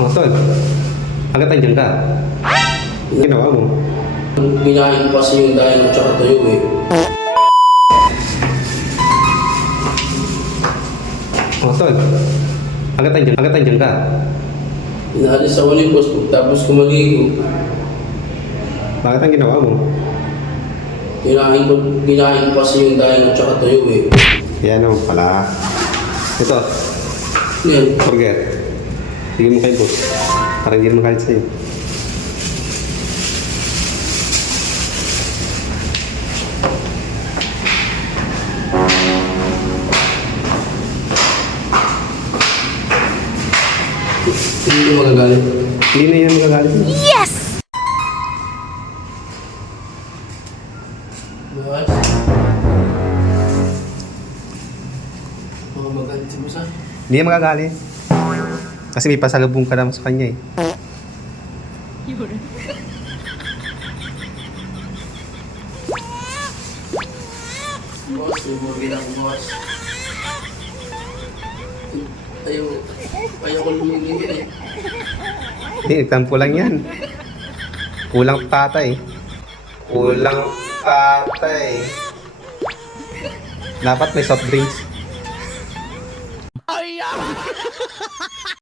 Oh, tol. Agad andyan ka. Ginawa mo. Ginahin ko kasi yung dahil at saka tuyo eh. Oh, tol. Agad andyan ka. Inaalis sa Olympus tapos kumaligo. Bakit ang ginawa mo? Ginahin ko kasi yung dahil at saka tuyo eh. Yan o, pala. Ito, Yan. forget. Tigil mo kay boss. Para hindi naman kalit sa'yo. Hindi ko magagalit. Hindi na yan magagalit mo. Yes! Bakit? Mga magalit si Musa. Hindi yan magagalit. Kasi may pasalubong ka naman sa kanya eh. Boss, yung mga bilang boss. Ayaw ko lumingin eh. Hindi, nagtampo lang yan. Kulang patay. Kulang patay. Dapat may soft drinks.